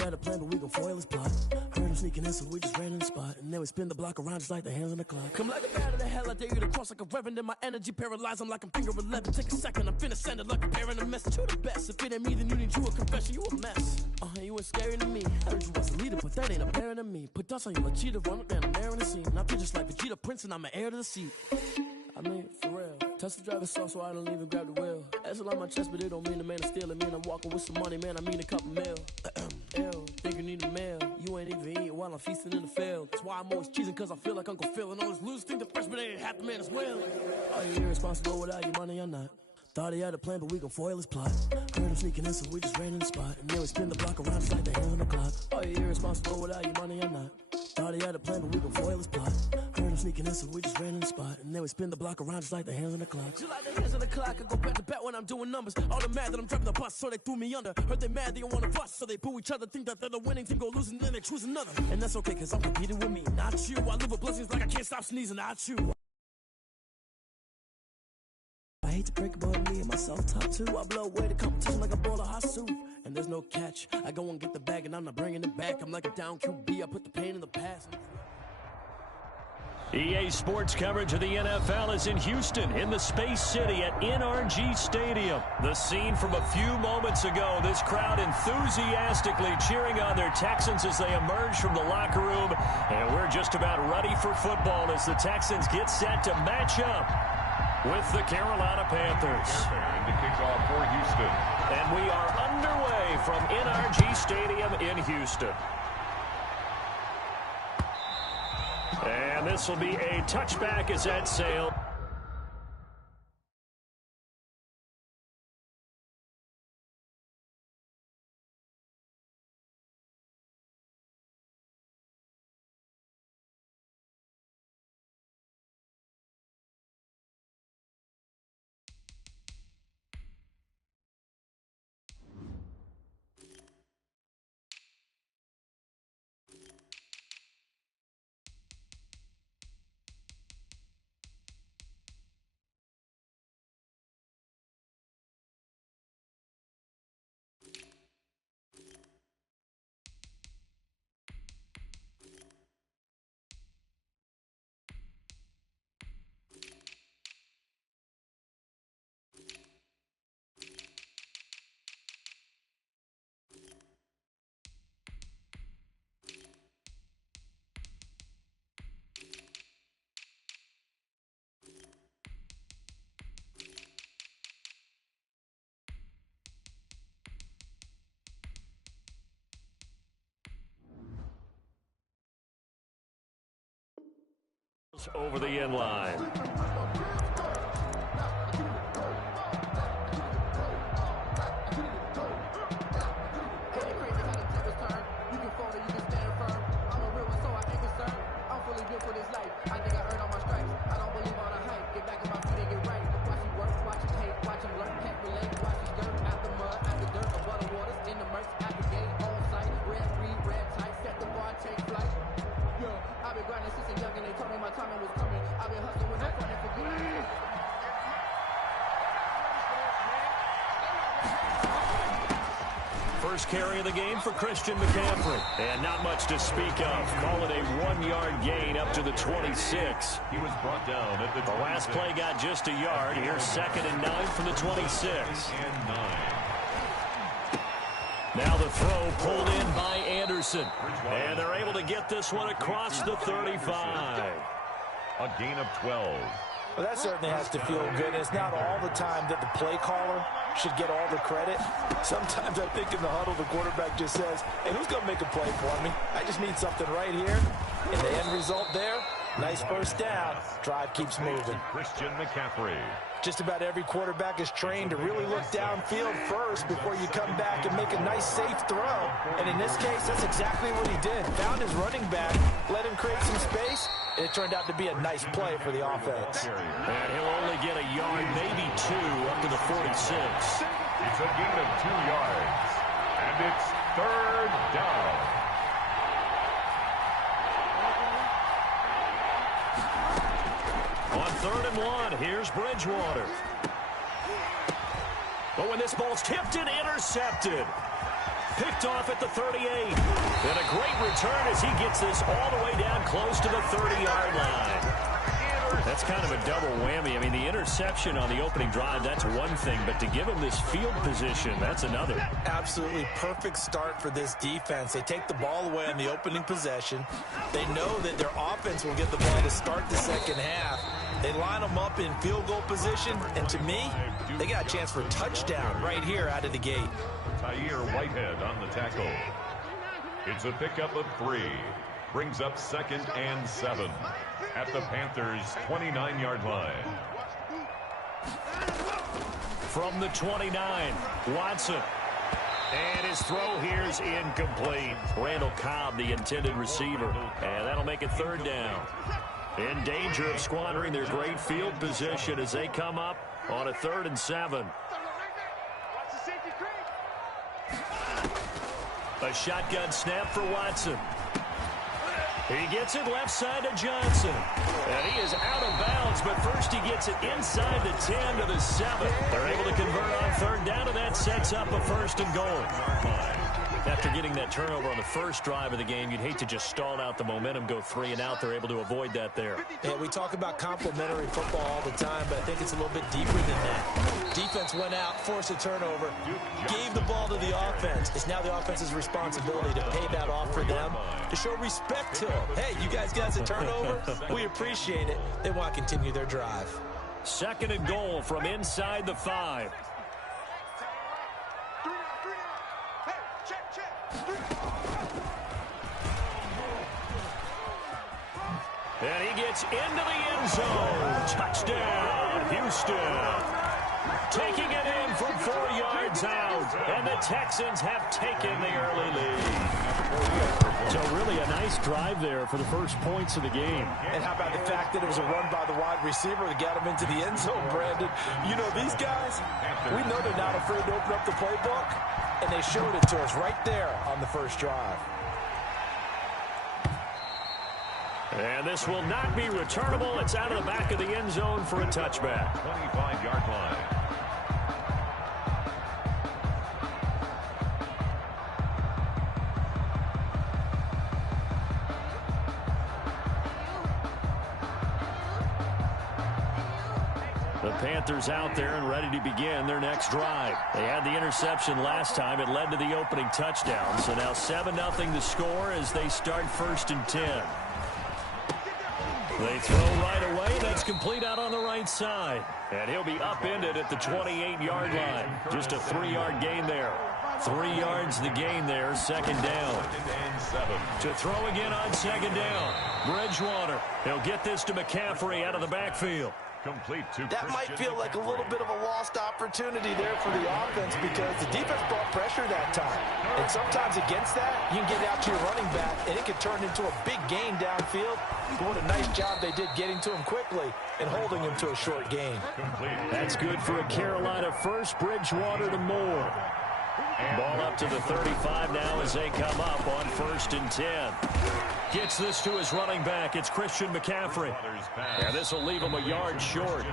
he had a plan, but we gon' foil his plot. Heard him sneaking in, so we just ran in the spot. And then we spin the block around just like the hands on the clock. Come like a bat of the hell, I dare you to cross like a reverend. In my energy paralyzed, I'm like I'm finger 11. Take a second, I'm finna send it like a parent a message. You the best, if it ain't me, then you need you a confession. You a mess. You ain't scary to me. Heard you was a leader, but that ain't apparent to me. Put dust on you like cheetah, run up down the air in the scene. I feel just like Vegeta Prince, and I'm an heir to the seat. I mean, for real. Touch the driver's sauce so I don't even grab the wheel. That's on my chest, but it don't mean the man is stealing. Man, I'm walking with some money, man, I mean a couple mil. Ew, think you need a meal. You ain't even eating while I'm feasting in the field. That's why I'm always cheesing, cause I feel like Uncle Phil. And all those losers think the freshman ain't half the man as well. Are you irresponsible without your money or not? Thought he had a plan, but we gon' foil his plot. Heard him sneaking in, so we just ran in the spot. And then we spin the block around just like the hands on the clock. Are you irresponsible without your money or not? Thought he had a plan, but we gon' foil his plot. Heard him sneaking in, so we just ran in the spot. And then we spin the block around just like the hands on the clock. Just like the hands on the clock, I go back to back when I'm doing numbers. All the mad that I'm driving the bus, so they threw me under. Heard they mad, they don't wanna bust, so they boo each other. Think that they're the winning team, go losing, then they choose another. And that's okay, cause I'm competing with me, not you. I live with blessings like I can't stop sneezing, not you. I hate to break about me and my self-talk too. I blow away the competition like a bowl of hot soup. And there's no catch. I go and get the bag and I'm not bringing it back. I'm like a down QB. I put the pain in the past. EA Sports coverage of the NFL is in Houston, in the Space City at NRG Stadium. The scene from a few moments ago, this crowd enthusiastically cheering on their Texans as they emerge from the locker room. And we're just about ready for football as the Texans get set to match up with the Carolina Panthers. And the kickoff for Houston. And we are underway from NRG Stadium in Houston. And this will be a touchback as that sail. Over the end line. First carry of the game for Christian McCaffrey. And not much to speak of. Call it a 1-yard gain up to the 26. He was brought down at the 26. The last play got just a yard. Here's 2nd and 9 from the 26. 2nd and 9. Now the throw pulled in by Anderson. And they're able to get this one across the 35. A gain of 12. Well, that certainly has to feel good. It's not all the time that the play caller should get all the credit. Sometimes I think in the huddle, the quarterback just says, hey, who's going to make a play for me? I just need something right here. And the end result there, nice first down. Drive keeps moving. Christian McCaffrey. Just about every quarterback is trained to really look downfield first before you come back and make a nice, safe throw. And in this case, that's exactly what he did. Found his running back, let him create some space, and it turned out to be a nice play for the offense. And he'll only get a yard, maybe 2, up to the 46. It's a gain of 2 yards. And it's 3rd down. On 3rd and 1, here's Bridgewater. But when this ball's tipped and intercepted. picked off at the 38. And a great return as he gets this all the way down close to the 30-yard line. That's kind of a double whammy. I mean, the interception on the opening drive, that's one thing, but to give him this field position, that's another. Absolutely perfect start for this defense. They take the ball away on the opening possession. They know that their offense will get the ball to start the second half. They line them up in field goal position, and to me, they got a chance for a touchdown right here out of the gate. Tyre Whitehead on the tackle. It's a pickup of 3. Brings up 2nd and 7 at the Panthers' 29-yard line. From the 29, Watson. And his throw here is incomplete. Randall Cobb, the intended receiver. And that'll make it 3rd down. In danger of squandering their great field position as they come up on a 3rd and 7. A shotgun snap for Watson. He gets it left side to Johnson. And he is out of bounds, but first he gets it inside the 10 to the 7. They're able to convert on 3rd down, and that sets up a 1st and goal. After getting that turnover on the first drive of the game, you'd hate to just stall out the momentum, go 3 and out. They're able to avoid that there. Yeah, we talk about complementary football all the time, but I think it's a little bit deeper than that. Defense went out, forced a turnover, gave the ball to the offense. It's now the offense's responsibility to pay that off for them, to show respect to them. Hey, you guys got a turnover? We appreciate it. They want to continue their drive. 2nd and goal from inside the 5. And he gets into the end zone. Touchdown, Houston. Taking it in from 4 yards out. And the Texans have taken the early lead. So really a nice drive there for the first points of the game. And how about the fact that it was a run by the wide receiver that got him into the end zone, Brandon? You know, these guys, we know they're not afraid to open up the playbook. And they showed it to us right there on the first drive. And this will not be returnable. It's out of the back of the end zone for a touchback. 25-yard line. The Panthers out there and ready to begin their next drive. They had the interception last time. It led to the opening touchdown. So now 7-0 to score as they start 1st and 10. They throw right away. That's complete out on the right side. And he'll be upended at the 28-yard line. Just a 3-yard gain there. 3 yards the gain there. 2nd down. To throw again on 2nd down. Bridgewater. He'll get this to McCaffrey out of the backfield. Complete to That might feel like a little bit of a lost opportunity there for the offense because the defense brought pressure that time. And sometimes against that, you can get out to your running back, and it could turn into a big gain downfield. But what a nice job they did getting to him quickly and holding him to a short gain. That's good for a Carolina first. Bridgewater to Moore. Ball up to the 35 now as they come up on 1st and 10. Gets this to his running back. It's Christian McCaffrey. And this will leave him a yard short.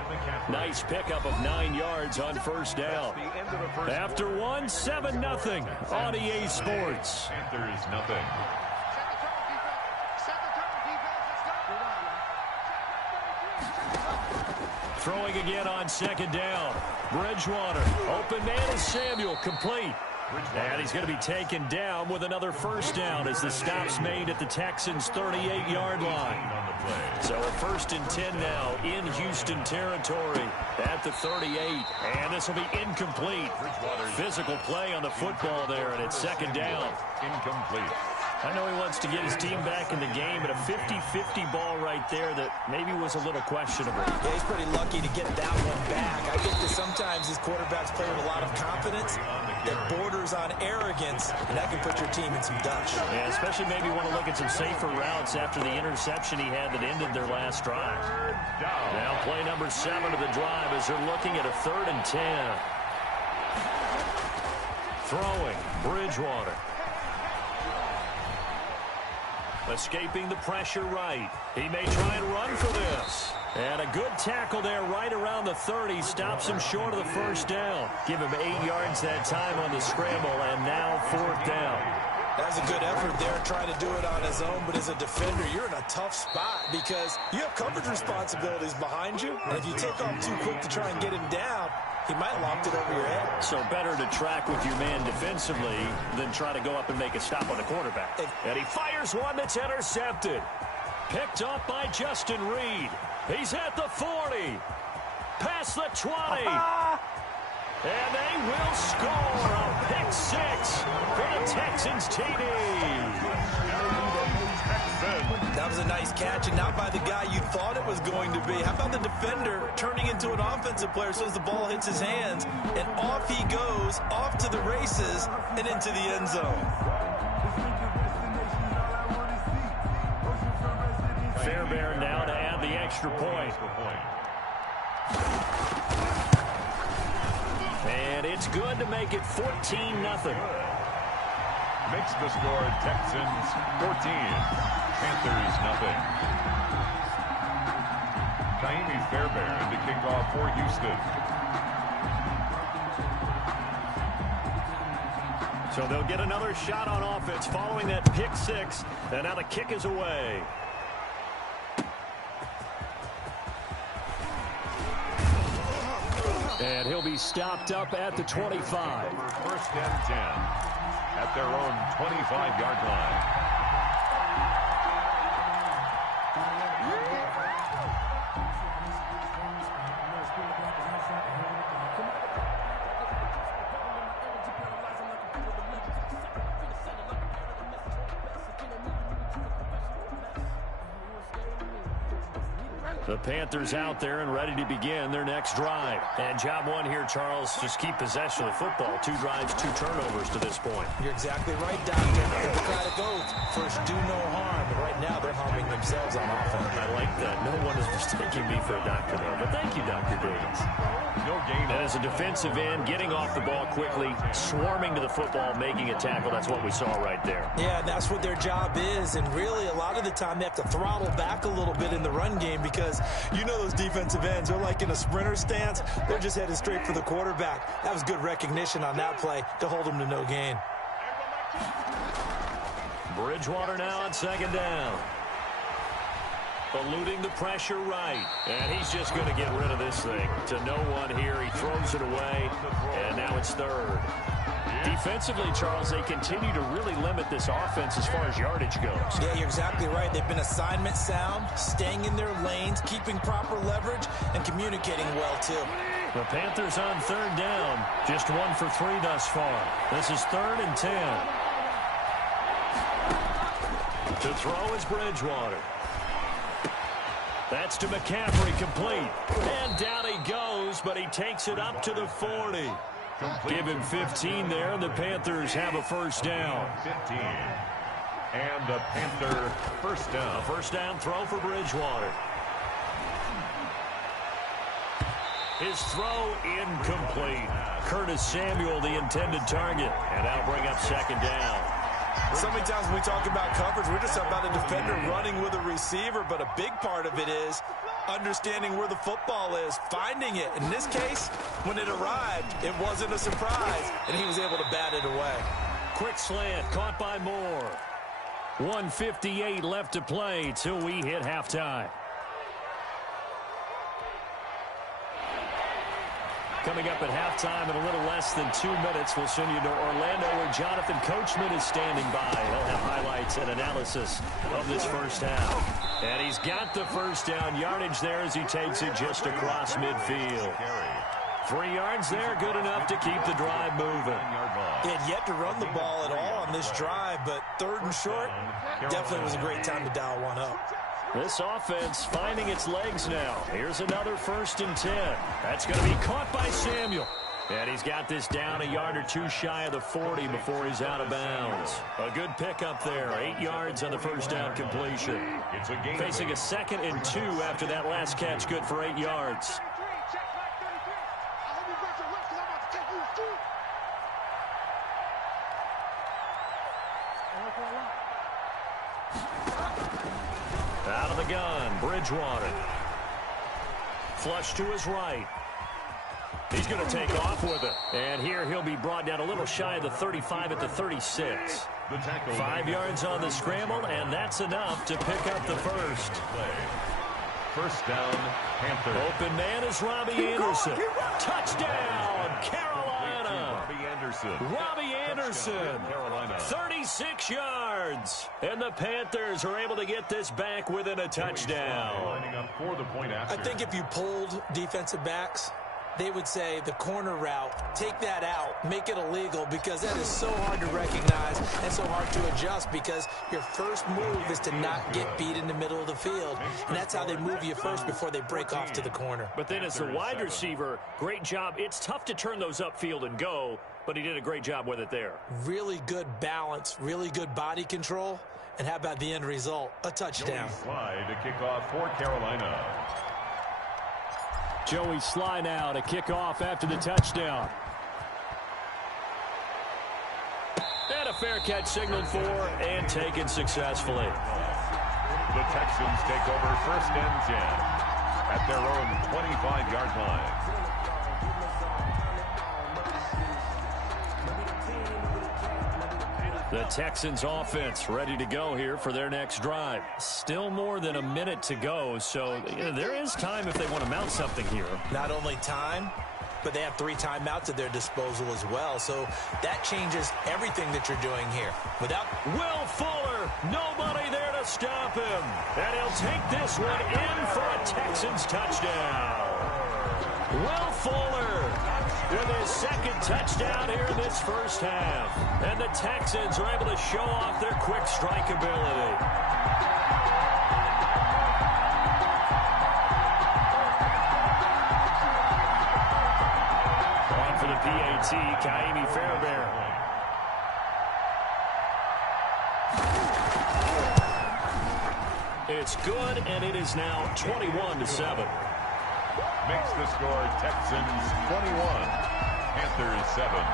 Nice pickup of 9 yards on 1st down. After 1, 7-0 on EA Sports. Panthers nothing. Throwing again on 2nd down. Bridgewater. Open man is Samuel. Complete. And he's going to be taken down with another 1st down as the stop's made at the Texans' 38-yard line. So a 1st and 10 now in Houston territory at the 38. And this will be incomplete. Physical play on the football there, and it's 2nd down. Incomplete. I know he wants to get his team back in the game, but a 50-50 ball right there that maybe was a little questionable. Yeah, he's pretty lucky to get that one back. I think that sometimes his quarterbacks play with a lot of confidence that borders on arrogance, and that can put your team in some dutch. Yeah, especially maybe want to look at some safer routes after the interception he had that ended their last drive. Now play number 7 of the drive as they're looking at a 3rd and 10. Throwing, Bridgewater. Escaping the pressure right. He may try and run for this. And a good tackle there right around the 30. Stops him short of the first down. Give him 8 yards that time on the scramble, and now 4th down. That's a good effort there trying to do it on his own, but as a defender, you're in a tough spot because you have coverage responsibilities behind you, and if you take off too quick to try and get him down, he might have locked it over your head. So better to track with your man defensively than try to go up and make a stop on the quarterback. And he fires one that's intercepted. Picked up by Justin Reed. He's at the 40. Past the 20. And they will score a pick 6 for the Texans TD. That was a nice catch, and not by the guy you thought it was going to be. How about the defender turning into an offensive player so as the ball hits his hands, and off he goes, off to the races, and into the end zone. Fairbairn now to add the extra point. And it's good to make it 14-0. Makes the score Texans 14, Panthers nothing. Naimi Fairbairn to kick off for Houston. So they'll get another shot on offense following that pick 6, and now the kick is away. And he'll be stopped up at the 25. 1st and 10 at their own 25-yard line. The Panthers out there and ready to begin their next drive. And job one here, Charles, just keep possession of the football. 2 drives, 2 turnovers to this point. You're exactly right, Doctor. Hippocratic oath. First, do no harm. And right now, they're harming themselves on offense. I like that. No one is mistaking me for a doctor, though. But thank you, Dr. Davis. No gain. And as a defensive end, getting off the ball quickly, swarming to the football, making a tackle, that's what we saw right there. Yeah, that's what their job is. And really, a lot of the time, they have to throttle back a little bit in the run game because you know those defensive ends, they're like in a sprinter stance. They're just headed straight for the quarterback. That was good recognition on that play to hold him to no gain. Bridgewater now on 2nd down. Eluding the pressure right. And he's just going to get rid of this thing. To no one here. He throws it away. And now it's 3rd. Defensively, Charles, they continue to really limit this offense as far as yardage goes. Yeah, you're exactly right. They've been assignment sound, staying in their lanes, keeping proper leverage, and communicating well, too. The Panthers on 3rd down. Just 1 for 3 thus far. This is 3rd and 10. To throw is Bridgewater. That's to McCaffrey, complete. And down he goes, but he takes it up to the 40. Give him 15 there, and the Panthers have a 1st down. 15. And the Panther 1st down. A 1st down throw for Bridgewater. His throw incomplete. Curtis Samuel, the intended target. And that'll bring up 2nd down. So many times when we talk about coverage, we're just about a defender running with a receiver, but a big part of it is understanding where the football is, finding it. In this case, when it arrived, it wasn't a surprise, and he was able to bat it away. Quick slant, caught by Moore. 1:58 left to play till we hit halftime. Coming up at halftime in a little less than 2 minutes, we'll send you to Orlando where Jonathan Coachman is standing by. He'll have highlights and analysis of this 1st half. And he's got the 1st down yardage there as he takes it just across midfield. 3 yards there, good enough to keep the drive moving. He had yet to run the ball at all on this drive, but 3rd and short, definitely was a great time to dial one up. This offense finding its legs now. Here's another 1st and 10. That's going to be caught by Samuel. And he's got this down a yard or 2 shy of the 40 before he's out of bounds. A good pickup there. 8 yards on the 1st down completion. Facing a 2nd and 2 after that last catch. Good for 8 yards. Out of the gun, Bridgewater. Flush to his right. He's going to take off with it. And here he'll be brought down a little shy of the 35 at the 36. 5 yards on the scramble, and that's enough to pick up the first. First down, Panthers. Open man is Robbie Anderson. Touchdown, Carolina. Robbie Anderson, 36 yards. And the Panthers are able to get this back within a touchdown. Lining up for the point after. I think if you pulled defensive backs, they would say the corner route, take that out, make it illegal, because that is so hard to recognize and so hard to adjust, because your first move is to not get beat in the middle of the field, and that's how they move you first before they break off to the corner. But then as the wide receiver, great job. It's tough to turn those upfield and go, but he did a great job with it there. Really good balance, really good body control, and how about the end result? A touchdown. Slide to kick off for Carolina. Joey Sly now to kick off after the touchdown. And a fair catch signaled for and taken successfully. The Texans take over first and 10 at their own 25-yard line. The Texans offense ready to go here for their next drive. Still more than a minute to go, so there is time if they want to mount something here. Not only time, but they have 3 timeouts at their disposal as well, so that changes everything that you're doing here. Without Will Fuller, nobody there to stop him. And he'll take this one in for a Texans touchdown. Will Fuller with his second touchdown here in this first half. And the Texans are able to show off their quick strike ability. On for the PAT, Kaimi Fairbairn. It's good, and it is now 21-7. Makes the score Texans 21, Panthers 7.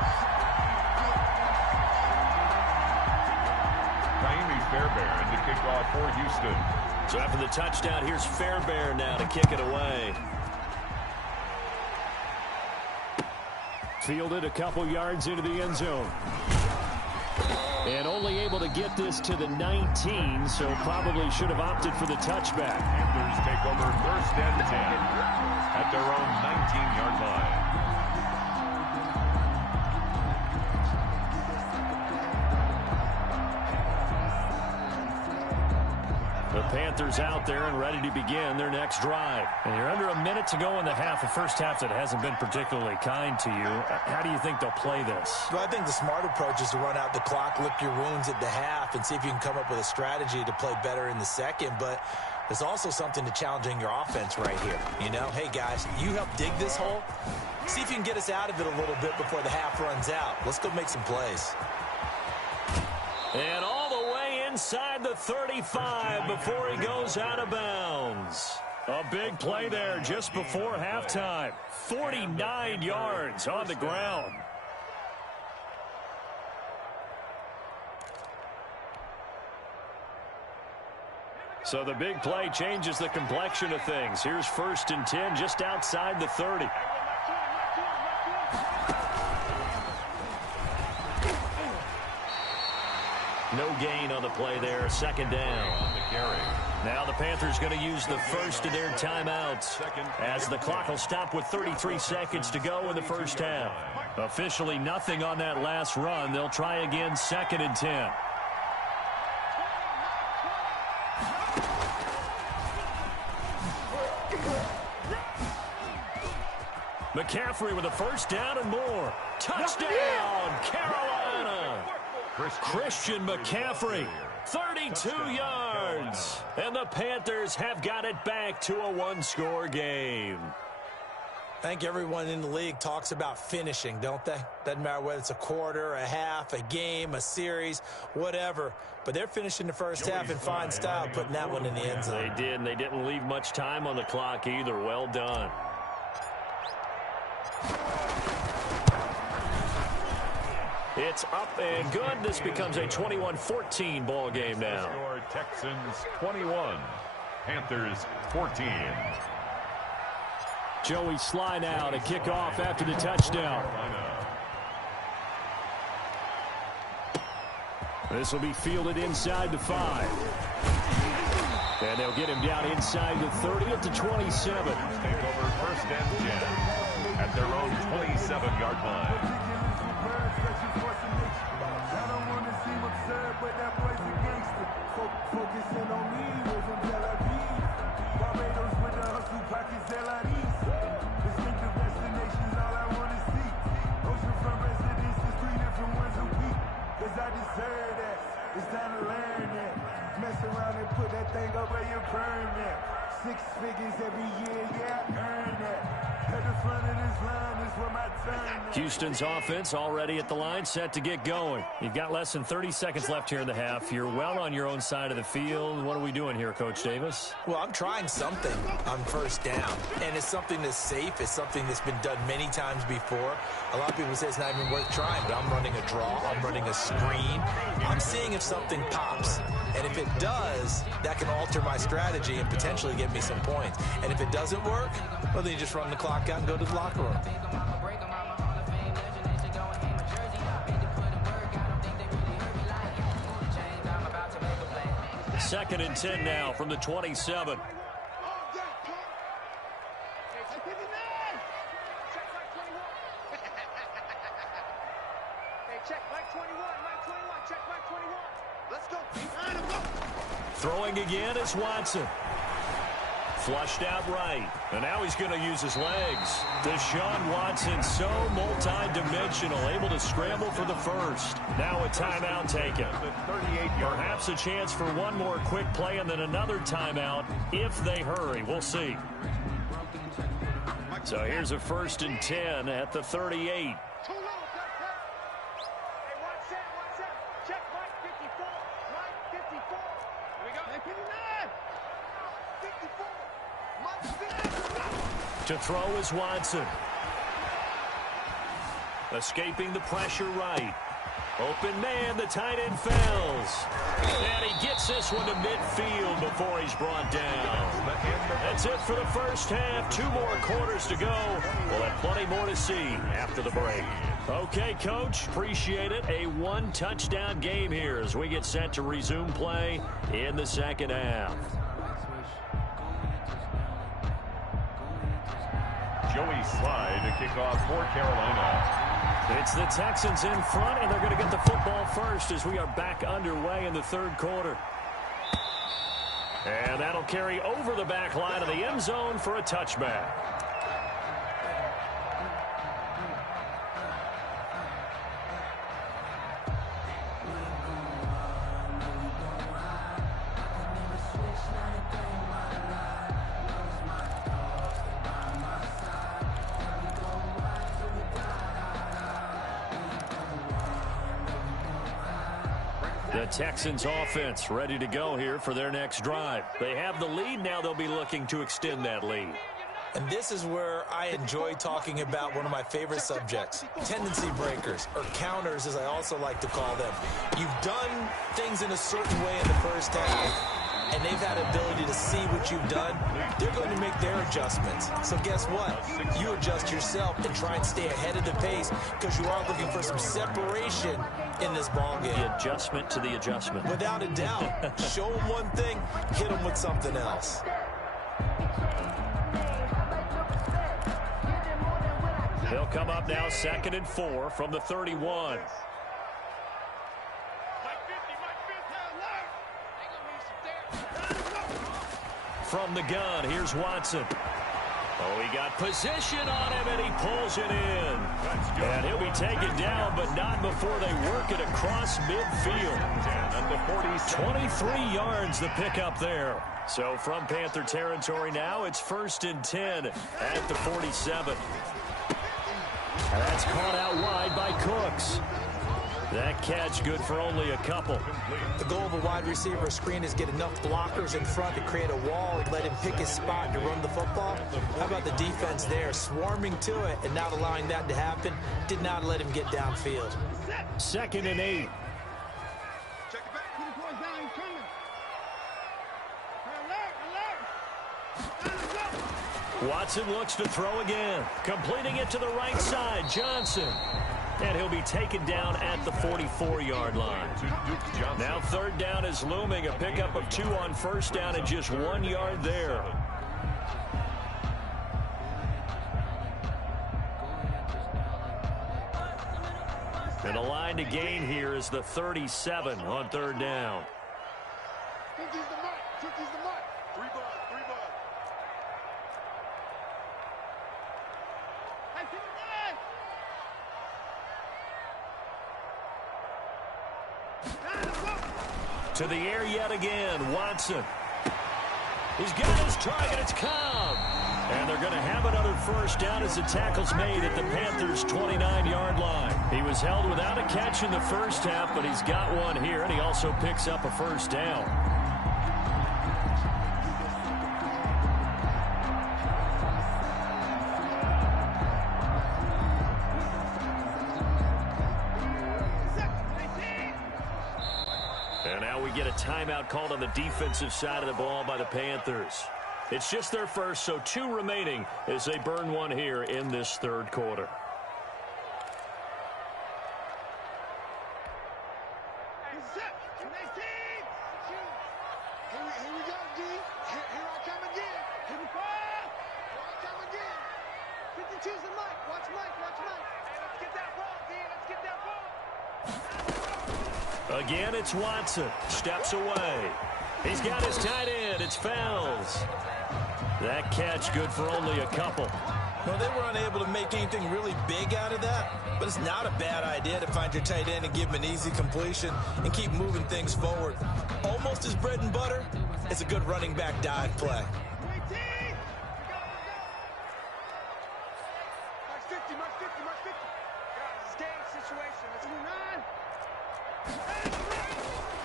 Kaimi Fairbairn to kick off for Houston. So after the touchdown, here's Fairbairn now to kick it away. Fielded a couple yards into the end zone. And only able to get this to the 19, so probably should have opted for the touchback. Panthers take over first and 10 at their own 19-yard line. The Panthers out there and ready to begin their next drive. And you're under a minute to go in the half, a first half that hasn't been particularly kind to you. How do you think they'll play this? Well, I think the smart approach is to run out the clock, lick your wounds at the half, and see if you can come up with a strategy to play better in the second. But there's also something to challenging your offense right here. You know, hey, guys, you help dig this hole. See if you can get us out of it a little bit before the half runs out. Let's go make some plays. And all the way inside the 35 before he goes out of bounds. A big play there just before halftime. 49 yards on the ground. So the big play changes the complexion of things. Here's first and 10 just outside the 30. No gain on the play there. Second down. Now the Panthers going to use the first of their timeouts as the clock will stop with 33 seconds to go in the first half. Officially nothing on that last run. They'll try again second and 10. McCaffrey with a first down and more. Touchdown, Carolina. Christian McCaffrey, 32 yards. And the Panthers have got it back to a one-score game. I think everyone in the league talks about finishing, don't they? Doesn't matter whether it's a quarter, a half, a game, a series, whatever. But they're finishing the first half in fine style, putting that one in the end zone. They did, and they didn't leave much time on the clock either. Well done. It's up and good. This becomes a 21-14 ball game now. Score Texans 21, Panthers 14. Joey Sly now to kick off after the touchdown. This will be fielded inside the 5. And they'll get him down inside the 30 up to 27. Take over first and 10 at their own 27-yard line. I don't want to seem absurd, but that boy's a gangster. Focusing on me, we're from Tel Aviv. Barbados with the hustle pockets, LIDs. Distinctive destinations, all I want to see. Oceanfront residences, 3 different ones a week. Cause I deserve that. It's time to learn that. Mess around and put that thing up where you burn that. 6 figures every year, yeah, I earn that. At the front of this line is where my turn is. Houston's offense already at the line, set to get going. You've got less than 30 seconds left here in the half. You're well on your own side of the field. What are we doing here, Coach Davis? Well, I'm trying something on first down, and it's something that's safe. It's something that's been done many times before. A lot of people say it's not even worth trying, but I'm running a draw. I'm running a screen. I'm seeing if something pops, and if it does, that can alter my strategy and potentially get me some points. And if it doesn't work, well, then you just run the clock out and go to the locker room. Second and 10 now from the 27. Throwing again is Watson. Flushed out right. And now he's going to use his legs. Deshaun Watson, so multi-dimensional, able to scramble for the first. Now a timeout taken. Perhaps a chance for one more quick play and then another timeout if they hurry. We'll see. So here's a 1st and 10 at the 38. To throw is Watson. Escaping the pressure right. Open man, the tight end fails. And he gets this one to midfield before he's brought down. That's it for the first half. 2 more quarters to go. We'll have plenty more to see after the break. Okay, Coach, appreciate it. A 1-touchdown game here as we get set to resume play in the second half. Joey Sly to kick off for Carolina. It's the Texans in front, and they're going to get the football first as we are back underway in the 3rd quarter. And that'll carry over the back line of the end zone for a touchback. The Texans offense ready to go here for their next drive. They have the lead. Now they'll be looking to extend that lead. And this is where I enjoy talking about one of my favorite subjects, tendency breakers, or counters as I also like to call them. You've done things in a certain way in the first half, and they've had ability to see what you've done. They're going to make their adjustments. So guess what? You adjust yourself and try and stay ahead of the pace because you are looking for some separation in this ball game. The adjustment to the adjustment. Without a doubt. Show them one thing, hit them with something else. They'll come up now 2nd and 4 from the 31. From the gun, here's Watson. Oh, he got position on him, and he pulls it in. And he'll be taken down, but not before they work it across midfield. 23 yards the pickup there. So from Panther territory now, it's 1st and 10 at the 47. And that's caught out wide by Cooks. That catch good for only a couple. The goal of a wide receiver screen is get enough blockers in front to create a wall and let him pick his spot to run the football. How about the defense there, swarming to it and not allowing that to happen? Did not let him get downfield. 2nd and 8. Check it back. Put the boys down. He's coming. Alert, alert. Watson looks to throw again. Completing it to the right side. Johnson. And he'll be taken down at the 44-yard line. Now third down is looming. A pickup of 2 on first down and just 1 yard there. And the line to gain here is the 37 on third down. To the air yet again, Watson. He's got his target, it's Cobb. And they're going to have another first down as the tackle's made at the Panthers' 29-yard line. He was held without a catch in the first half, but he's got one here, and he also picks up a first down. Get a timeout called on the defensive side of the ball by the Panthers. It's just their first, so 2 remaining as they burn one here in this third quarter. Again, it's Watson. Steps away. He's got his tight end. It's Fells. That catch good for only a couple. Well, they were unable to make anything really big out of that, but it's not a bad idea to find your tight end and give him an easy completion and keep moving things forward. Almost his bread and butter is a good running back dive play.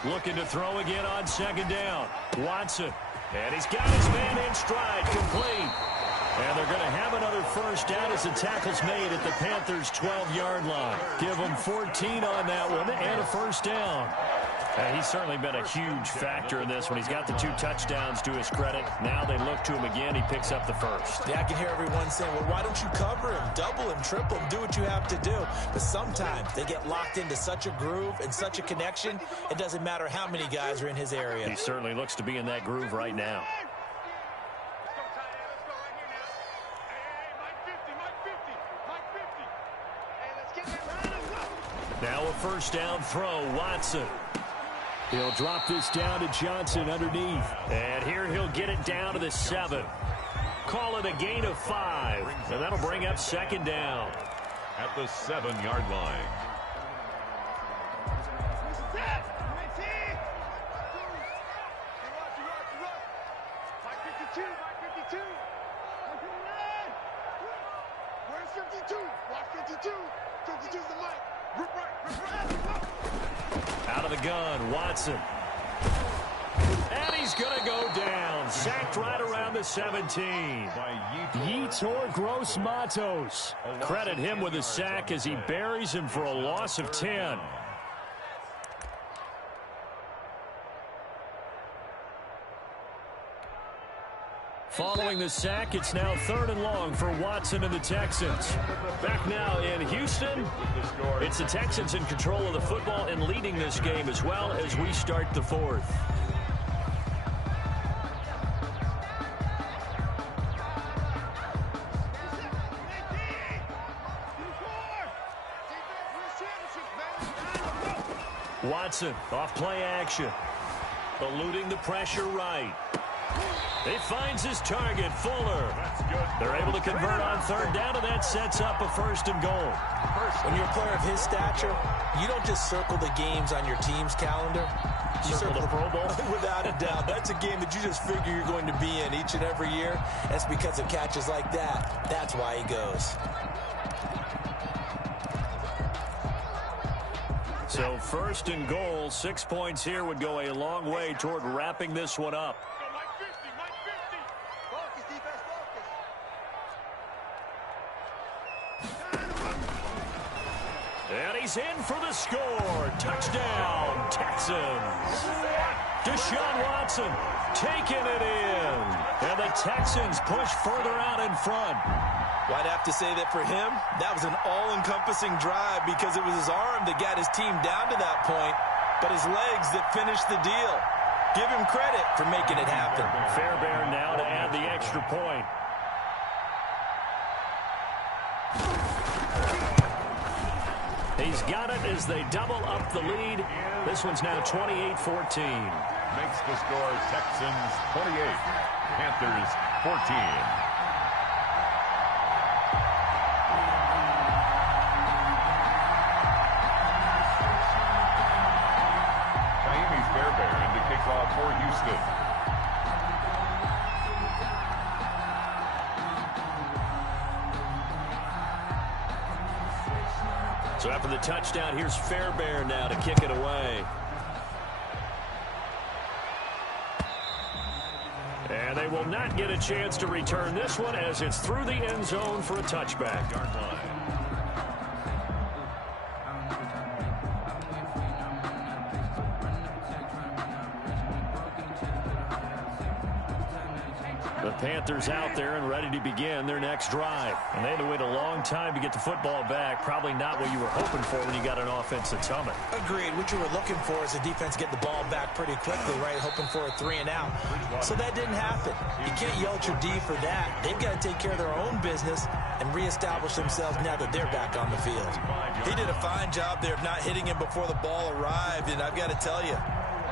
Looking to throw again on second down. Watson. And he's got his man in stride. Complete. And they're going to have another first down as the tackle's made at the Panthers' 12-yard line. Give them 14 on that one and a first down. He's certainly been a huge factor in this when he's got the 2 touchdowns to his credit. Now they look to him again. He picks up the first. Yeah, I can hear everyone saying, well, why don't you cover him, double him, triple him, do what you have to do. But sometimes they get locked into such a groove and such a connection, it doesn't matter how many guys are in his area. He certainly looks to be in that groove right now. Now a first down throw, Watson. He'll drop this down to Johnson underneath. And here he'll get it down to the 7. Call it a gain of 5. And that'll bring up second down. At the 7-yard line. Out of the gun, Watson. And he's going to go down. Sacked right around the 17. Yetur Gross-Matos. Credit him with a sack as he buries him for a loss of 10. Following the sack, it's now 3rd and long for Watson and the Texans. Back now in Houston, it's the Texans in control of the football and leading this game as well as we start the 4th. Watson off play action. Eluding the pressure right. He finds his target, Fuller. They're able to convert on 3rd down, and that sets up a 1st and goal. When you're a player of his stature, you don't just circle the games on your team's calendar. You circle the Pro Bowl. Without a doubt. That's a game that you just figure you're going to be in each and every year. That's because of catches like that. That's why he goes. So 1st and goal, 6 points here would go a long way toward wrapping this one up. And he's in for the score. Touchdown, Texans. Deshaun Watson taking it in. And the Texans push further out in front. Well, I'd have to say that for him, that was an all-encompassing drive because it was his arm that got his team down to that point, but his legs that finished the deal. Give him credit for making it happen. Fairbairn now to add the extra point. He's got it as they double up the lead. This one's now 28-14. Makes the score Texans 28, Panthers 14. Fairbairn to kick off for Houston. So after the touchdown, here's Fairbairn now to kick it away. And they will not get a chance to return this one as it's through the end zone for a touchback. Yard line. The Panthers out there and ready to begin their next drive. And they had to wait a long time to get the football back. Probably not what you were hoping for when you got an offense that's humming. Agreed. What you were looking for is the defense get the ball back pretty quickly, right? Hoping for a 3 and out. So that didn't happen. You can't yell at your D for that. They've got to take care of their own business and reestablish themselves now that they're back on the field. He did a fine job there of not hitting him before the ball arrived, and I've got to tell you,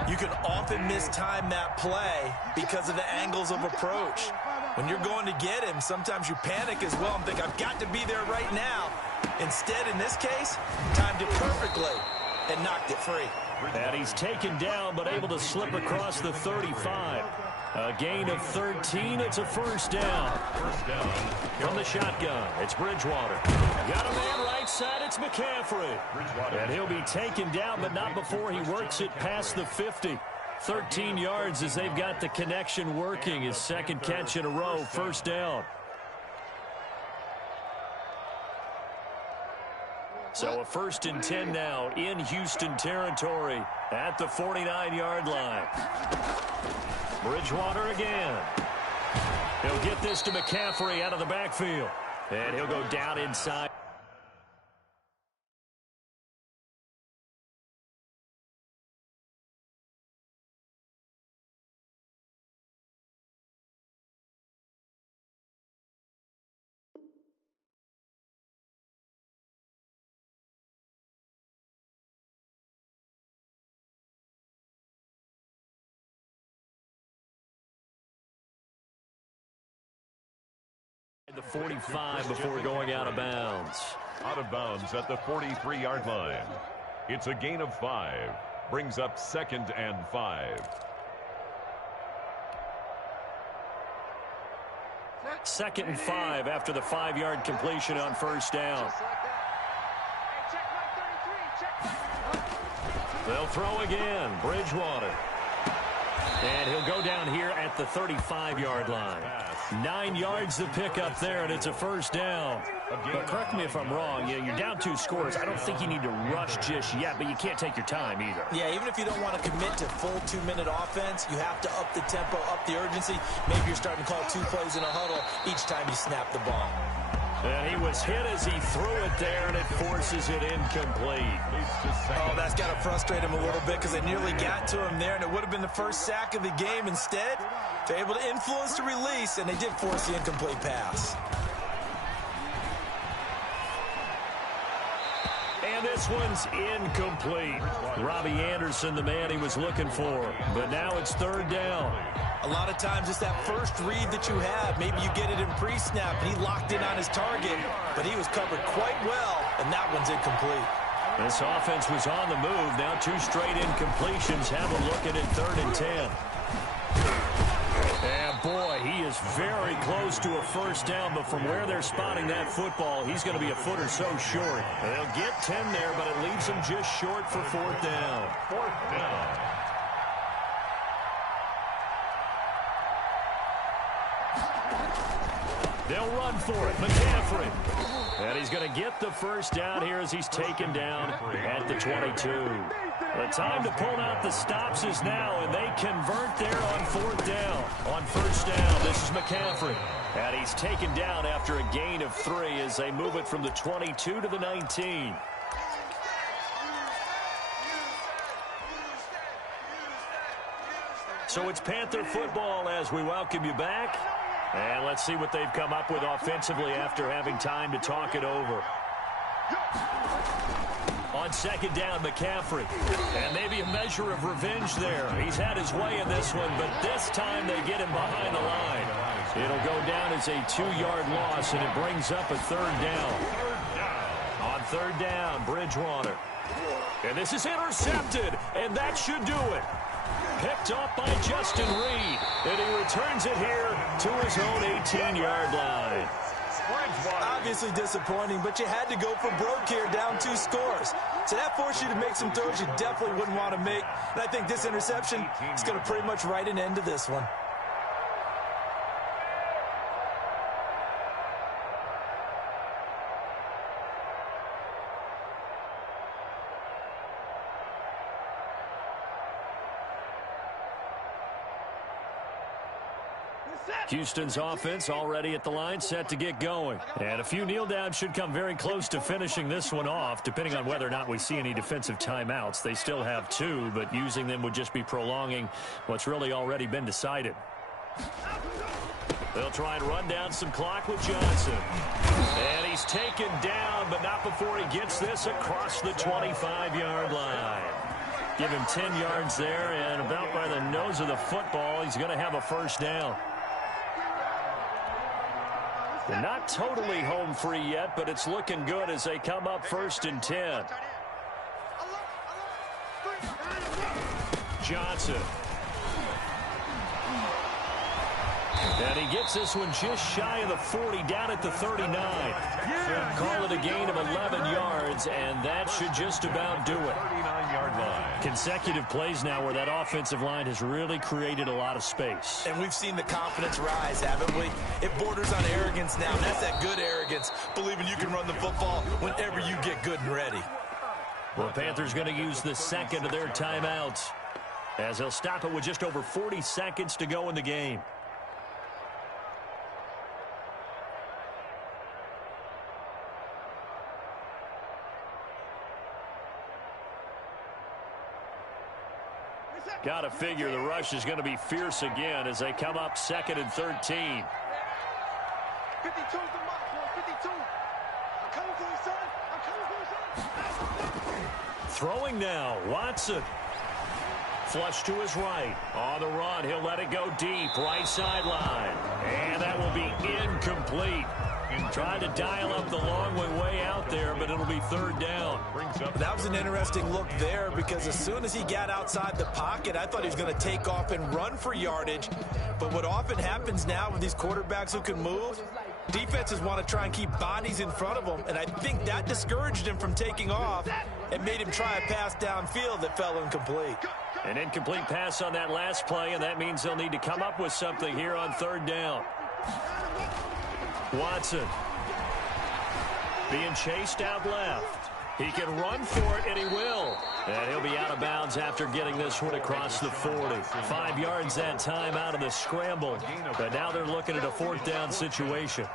you can often mistime that play because of the angles of approach. When you're going to get him, sometimes you panic as well and think, I've got to be there right now. Instead, in this case, timed it perfectly and knocked it free. And he's taken down but able to slip across the 35. A gain of 13. It's a first down. From the shotgun, it's Bridgewater. Got a man right side. It's McCaffrey. And he'll be taken down, but not before he works it past the 50. 13 yards as they've got the connection working. His second catch in a row, first down. So a 1st and 10 now in Houston territory at the 49-yard line. Bridgewater again. He'll get this to McCaffrey out of the backfield. And he'll go down inside. The 45 before going out of bounds. Out of bounds at the 43-yard line. It's a gain of 5. Brings up 2nd and 5. 2nd and 5 after the 5-yard completion on first down. They'll throw again. Bridgewater. And he'll go down here at the 35-yard line. 9 yards to pick up there, and it's a first down. But correct me if I'm wrong, you're down 2 scores. I don't think you need to rush just yet, but you can't take your time either. Yeah, even if you don't want to commit to full 2-minute offense, you have to up the tempo, up the urgency. Maybe you're starting to call 2 plays in a huddle each time you snap the ball. And he was hit as he threw it there, and it forces it incomplete. Oh, that's got to frustrate him a little bit because they nearly got to him there, and it would have been the first sack of the game. Instead, they're able to influence the release, and they did force the incomplete pass. And this one's incomplete. Robbie Anderson, the man he was looking for. But now it's 3rd down. A lot of times it's that first read that you have. Maybe you get it in pre-snap, and he locked in on his target, but he was covered quite well, and that one's incomplete. This offense was on the move. Now 2 straight incompletions have them looking at 3rd and 10. And boy, he is very close to a first down, but from where they're spotting that football, he's going to be a foot or so short. And they'll get 10 there, but it leaves him just short for 4th down. 4th down. They'll run for it. McCaffrey. And he's going to get the first down here as he's taken down at the 22. The time to pull out the stops is now, and they convert there on 4th down. On 1st down, this is McCaffrey. And he's taken down after a gain of 3 as they move it from the 22 to the 19. So it's Panther football as we welcome you back. And let's see what they've come up with offensively after having time to talk it over. On 2nd down, McCaffrey. And maybe a measure of revenge there. He's had his way in this one, but this time they get him behind the line. It'll go down as a 2-yard loss, and it brings up a 3rd down. On 3rd down, Bridgewater. And this is intercepted, and that should do it. Picked up by Justin Reed, and he returns it here to his own 18-yard line. Obviously disappointing, but you had to go for broke here, down 2 scores. So that forced you to make some throws you definitely wouldn't want to make. And I think this interception is going to pretty much write an end to this one. Houston's offense already at the line, set to get going. And a few kneel downs should come very close to finishing this one off, depending on whether or not we see any defensive timeouts. They still have 2, but using them would just be prolonging what's really already been decided. They'll try and run down some clock with Johnson. And he's taken down, but not before he gets this across the 25-yard line. Give him 10 yards there, and about by the nose of the football, he's going to have a 1st down. They're not totally home free yet, but it's looking good as they come up 1st and 10. Johnson. And he gets this one just shy of the 40, down at the 39. Call it a gain of 11 yards, and that should just about do it. 39-yard line. Consecutive plays now where that offensive line has really created a lot of space. And we've seen the confidence rise, haven't we? It borders on arrogance now, and that's that good arrogance, believing you can run the football whenever you get good and ready. Well, the Panthers going to use the 2nd of their timeouts as they'll stop it with just over 40 seconds to go in the game. Got to figure the rush is going to be fierce again as they come up 2nd and 13. 52's the mark, 52. I'm coming to the sun. I'm coming to the sun. Throwing now, Watson. Flush to his right. On the run, he'll let it go deep, right sideline. And that will be incomplete. Trying to dial up the long one way out there, but it'll be 3rd down. That was an interesting look there because as soon as he got outside the pocket, I thought he was going to take off and run for yardage. But what often happens now with these quarterbacks who can move, defenses want to try and keep bodies in front of them, and I think that discouraged him from taking off and made him try a pass downfield that fell incomplete. An incomplete pass on that last play, and that means they'll need to come up with something here on 3rd down. Watson being chased out left. He can run for it, and he will. And he'll be out of bounds after getting this one across the 40. 5 yards that time out of the scramble. But now they're looking at a 4th down situation.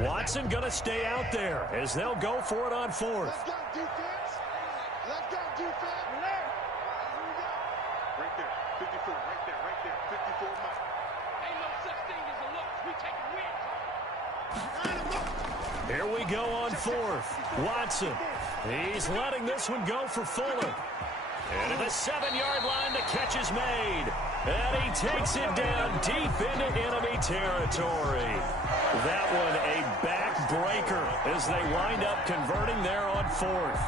Watson going to stay out there as they'll go for it on 4th. Let's go, defense. Let's go, defense. Right there, 54, right there, 54 miles. Ain't no such thing as a loss. We take wins. Here we go on 4th. Watson. He's letting this one go for Fuller. And at the 7-yard line, the catch is made. And he takes it down deep into enemy territory. That one a backbreaker as they wind up converting there on 4th.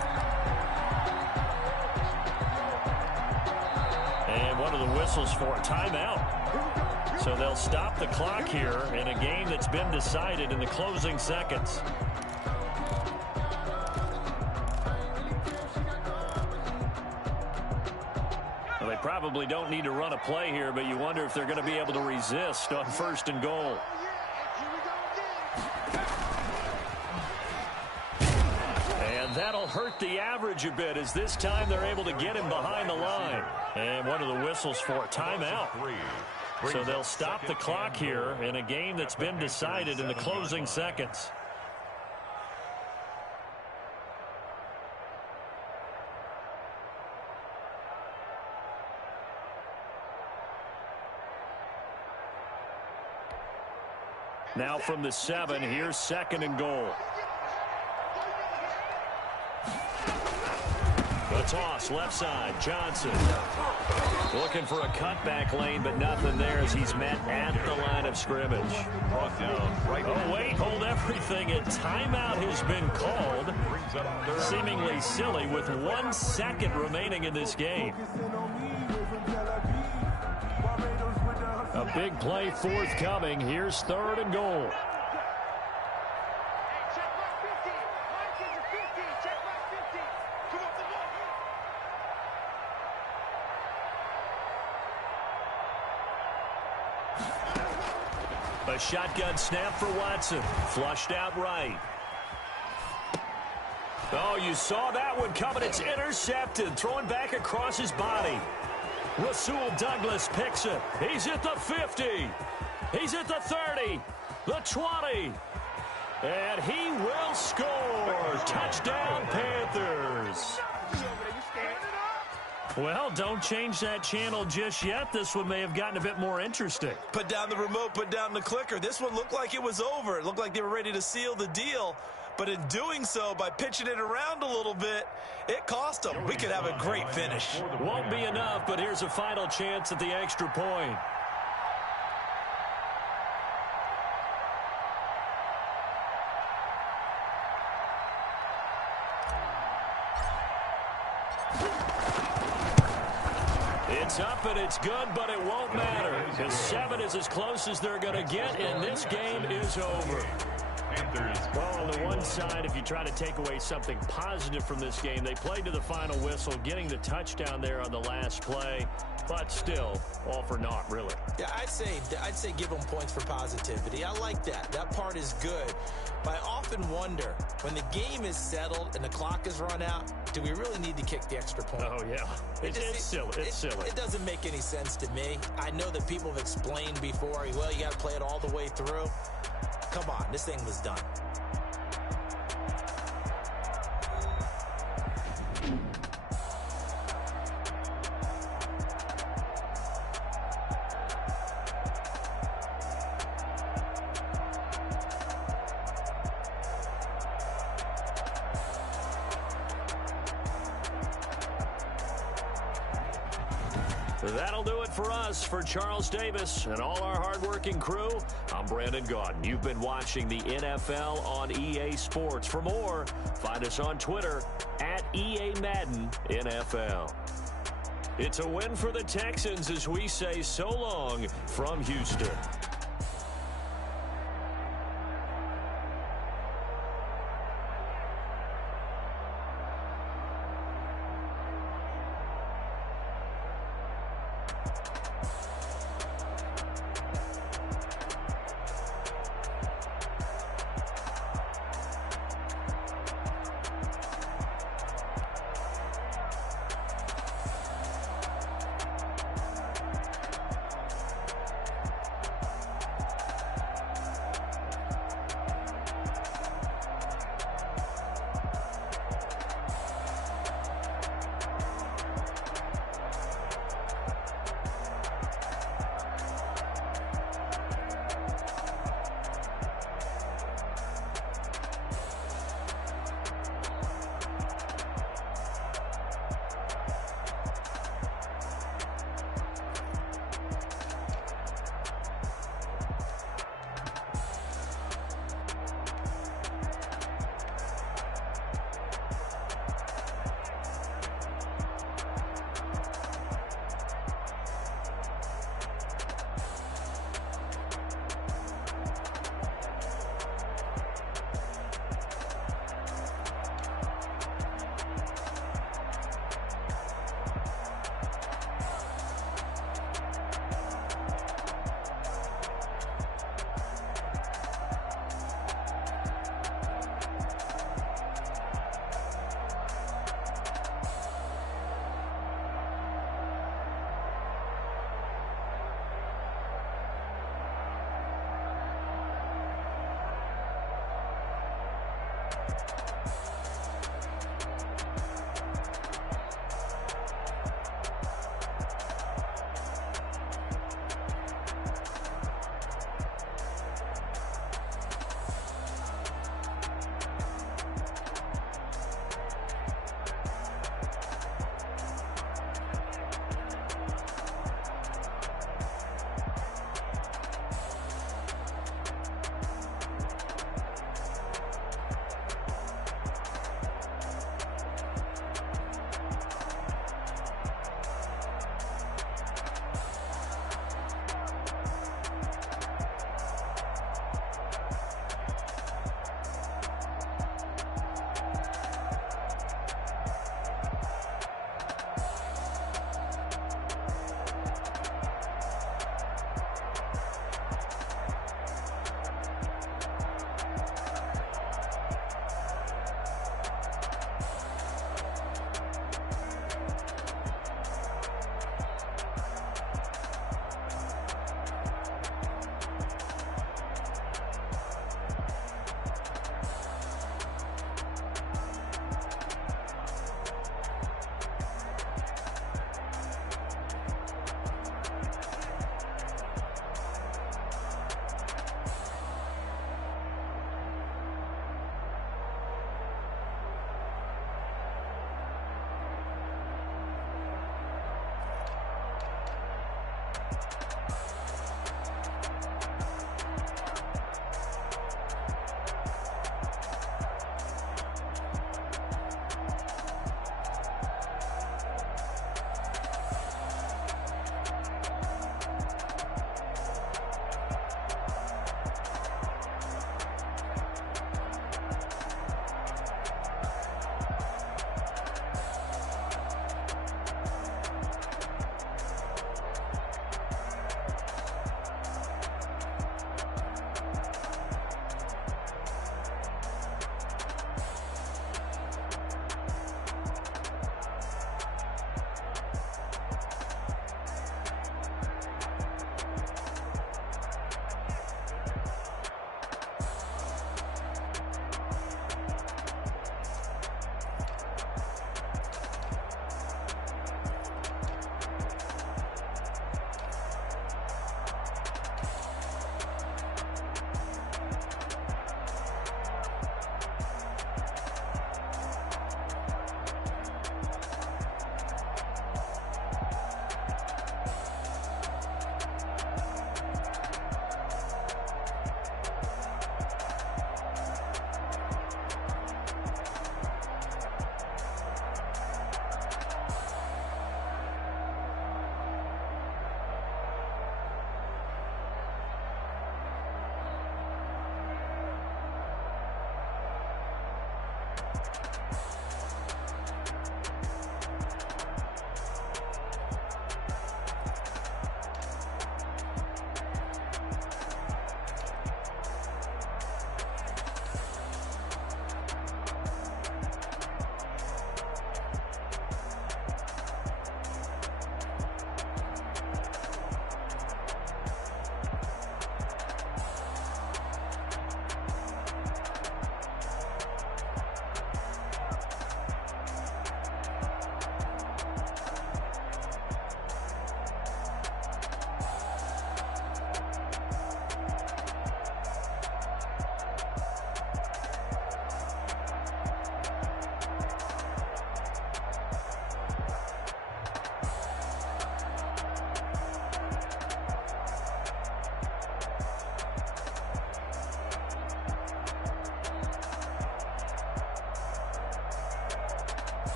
And one of the whistles for a timeout. So they'll stop the clock here in a game that's been decided in the closing seconds. probably don't need to run a play here, but you wonder if they're going to be able to resist on 1st and goal. And that'll hurt the average a bit, as this time they're able to get him behind the line. And what are the whistles for? Timeout. So they'll stop the clock here in a game that's been decided in the closing seconds. Now from the 7, here's 2nd and goal. The toss, left side, Johnson. Looking for a cutback lane, but nothing there as he's met at the line of scrimmage. Brought down right. Oh, wait, hold everything. A timeout has been called. Seemingly silly with 1 second remaining in this game. A big play forthcoming. Here's 3rd and goal. A shotgun snap for Watson. Flushed out right. Oh, you saw that one coming. It's intercepted. Throwing back across his body. Rasul Douglas picks it. He's at the 50. He's at the 30. The 20. And he will score. Touchdown, Panthers. Well, don't change that channel just yet. This one may have gotten a bit more interesting. Put down the remote, put down the clicker. This one looked like it was over. It looked like they were ready to seal the deal. But in doing so, by pitching it around a little bit, it cost them. We could have a great finish. Won't be enough, but here's a final chance at the extra point. It's up and it's good, but it won't matter. Because 7 is as close as they're going to get, and this game is over. Well, on the one side, if you try to take away something positive from this game, they played to the final whistle, getting the touchdown there on the last play, but still, all for naught, really. Yeah, I'd say give them points for positivity. I like that. That part is good. But I often wonder, when the game is settled and the clock is run out, do we really need to kick the extra point? Oh, yeah. It's silly. It's silly. It doesn't make any sense to me. I know that people have explained before, well, you got to play it all the way through. Come on, this thing was done. That'll do it for us. For Charles Davis and all our hardworking crew, I'm Brandon Gaudin. You've been watching the NFL on EA Sports. For more, find us on Twitter at EA Madden NFL. It's a win for the Texans as we say so long from Houston.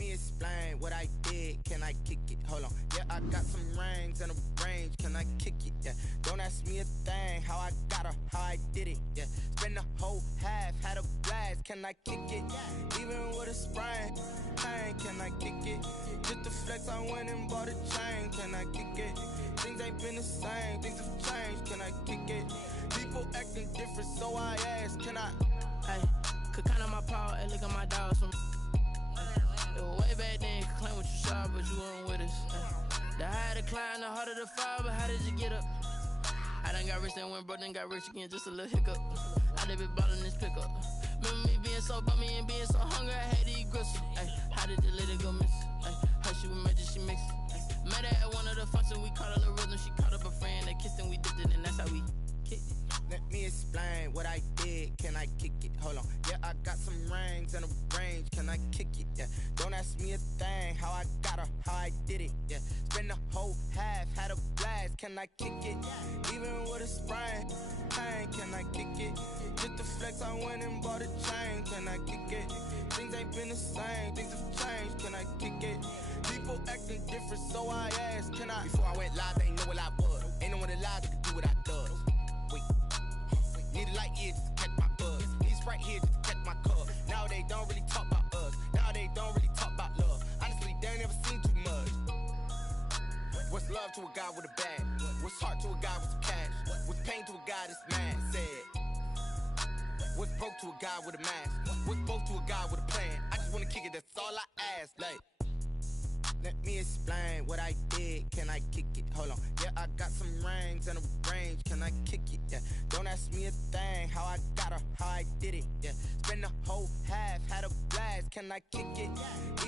me explain what I did. Can I kick it? Hold on. Yeah, I got some rings and a range. Can I kick it? Yeah. Don't ask me a thing. How I got her, how I did it. Yeah. Spend the whole half, had a blast. Can I kick it? Even with a sprain, pain. Can I kick it? Just to flex, I went and bought a chain. Can I kick it? Things ain't been the same. Things have changed. Can I kick it? People acting different, so I ask. Can I? Hey, could count on my paw and look at my dogs from. It was way back then, could claim what you saw, but you weren't with us. The higher the climb, the harder the fall, but how did you get up? I done got rich and went broke, then got rich again, just a little hiccup. I done been ballin' this pickup. Remember me being so bummy and being so hungry, I had to eat gristle. Ay, how did you let it go miss? Ay, how she was magic, she mixed. Met her at one of the functions, we caught her the rhythm, she caught up a friend, they kissed and we dipped it, and that's how we kicked it. Let me explain what I did. Can I kick it? Hold on. Yeah, I got some rings and a range. Can I kick it? Yeah. Don't ask me a thing. How I got her, how I did it. Yeah. Spend the whole half, had a blast. Can I kick it? Even with a sprain, pain. Can I kick it? Just to flex, I went and bought a chain. Can I kick it? Things ain't been the same. Things have changed. Can I kick it? People acting different, so I asked. Can I? Before I went live, they ain't know what I was. Ain't no one alive that could do what I does. Wait. Need a light here just to catch my buzz. Need Sprite here just to catch my cup. Now they don't really talk about us. Now they don't really talk about love. Honestly, they ain't never seen too much. What's love to a guy with a bag? What's heart to a guy with some cash? What's pain to a guy that's mad? Said. What's broke to a guy with a mask? What's broke to a guy with a plan? I just wanna kick it, that's all I ask. Like, let me explain what I did. Can I kick it? Hold on. Yeah, I got some rings and a range. Can I kick it? Yeah. Don't ask me a thing. How I got her, how I did it. Yeah. Spend the whole half, had a blast. Can I kick it?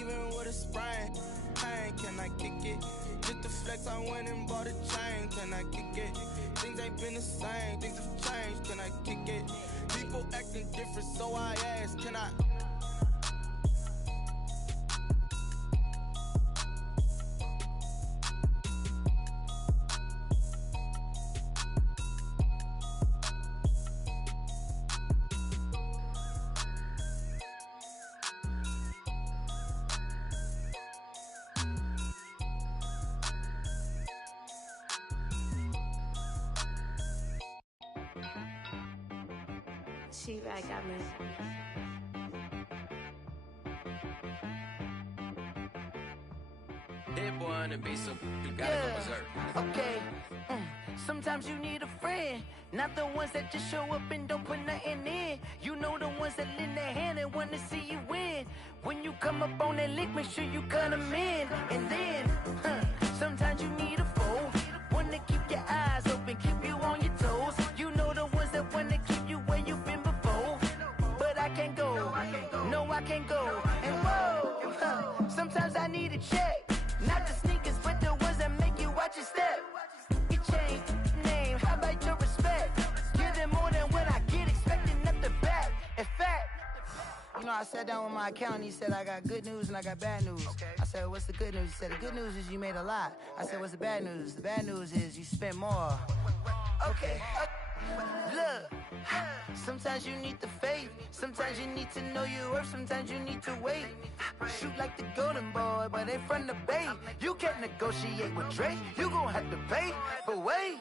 Even with a sprain, pain. Can I kick it? Just to flex, I went and bought a chain. Can I kick it? Things ain't been the same. Things have changed. Can I kick it? People acting different, so I ask. Can I? She back at me. That boy on the beat, so you gotta go berserk. Okay. Sometimes you need a friend, not the ones that just show up and don't put nothing in. You know the ones that lend their hand and want to see you win. When you come up on that lick, make sure you cut them in. And then, sometimes you need a foe, one to keep your eyes open, keep you on your toes. You know the ones that want to keep you where you've been before. But I can't go, no I can't go. And whoa, sometimes I need a check, not the sneakers but the ones that make you watch your step. You change name, how about your respect? Give them more than what I get, expecting nothing back. In fact, you know, I sat down with my accountant, he said I got good news and I got bad news. I said, what's the good news? He said, the good news is you made a lot. I said, what's the bad news? The bad news is you spent more. Okay. Look, sometimes you need the faith, sometimes you need to know your worth, sometimes you need to wait. Shoot like the golden boy, but ain't from the bay. You can't negotiate with Drake, you gon' have to pay. But wait,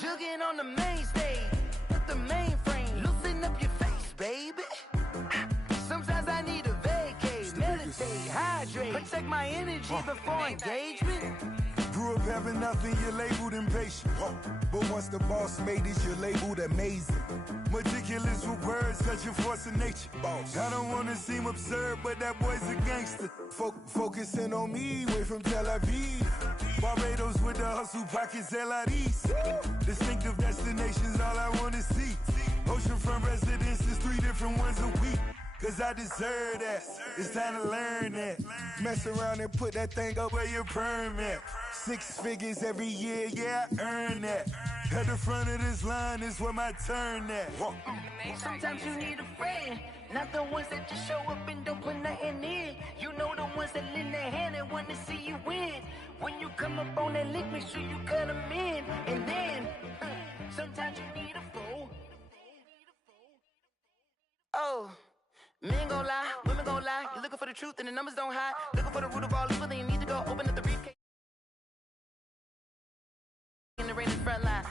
jugging on the main stage, with the mainframe, loosen up your face, baby. Sometimes I need a vacate, meditate, hydrate, protect my energy before engagement. Grew up having nothing, you're labeled impatient. But once the boss made it, you're labeled amazing. Meticulous with words, such a force of nature. I don't wanna seem absurd, but that boy's a gangster. Focusing on me, way from Tel Aviv. Barbados with the hustle pockets, LIDs. Distinctive destinations, all I wanna see. Oceanfront residences, 3 different ones a week. Cause I deserve that, it's time to learn that. Mess around and put that thing up where your permit. 6 figures every year, yeah, I earn that. At the front of this line is where my turn at. Sometimes you need a friend, not the ones that just show up and don't put nothing in. You know the ones that lend their hand and want to see you win. When you come up on that lick, make sure you cut them in. And then, sometimes you need a foe. Oh. Men gon' lie, women gon' lie. You're looking for the truth and the numbers don't hide. Looking for the root of all evil, then you need to go open up the briefcase. In the rain in the front line.